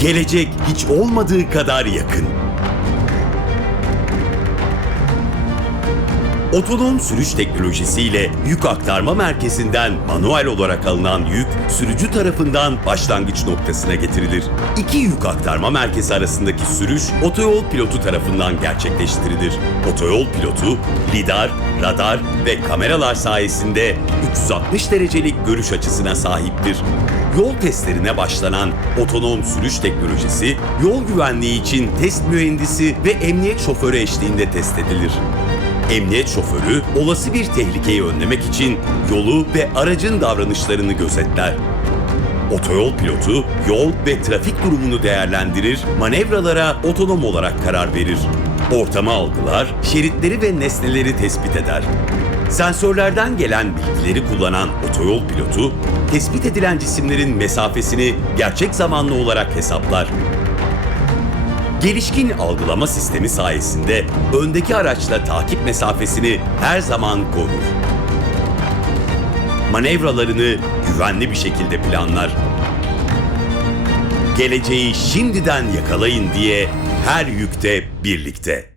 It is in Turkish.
Gelecek hiç olmadığı kadar yakın. Otonom sürüş teknolojisiyle yük aktarma merkezinden manuel olarak alınan yük sürücü tarafından başlangıç noktasına getirilir. İki yük aktarma merkezi arasındaki sürüş otoyol pilotu tarafından gerçekleştirilir. Otoyol pilotu lidar, radar ve kameralar sayesinde 360 derecelik görüş açısına sahiptir. Yol testlerine başlanan otonom sürüş teknolojisi yol güvenliği için test mühendisi ve emniyet şoförü eşliğinde test edilir. Emniyet şoförü olası bir tehlikeyi önlemek için yolu ve aracın davranışlarını gözetler. Otoyol pilotu yol ve trafik durumunu değerlendirir, manevralara otonom olarak karar verir. Ortamı algılar, şeritleri ve nesneleri tespit eder. Sensörlerden gelen bilgileri kullanan otoyol pilotu, tespit edilen cisimlerin mesafesini gerçek zamanlı olarak hesaplar. Gelişkin algılama sistemi sayesinde öndeki araçla takip mesafesini her zaman korur. Manevralarını güvenli bir şekilde planlar. Geleceği şimdiden yakalayın diye her yükte birlikte.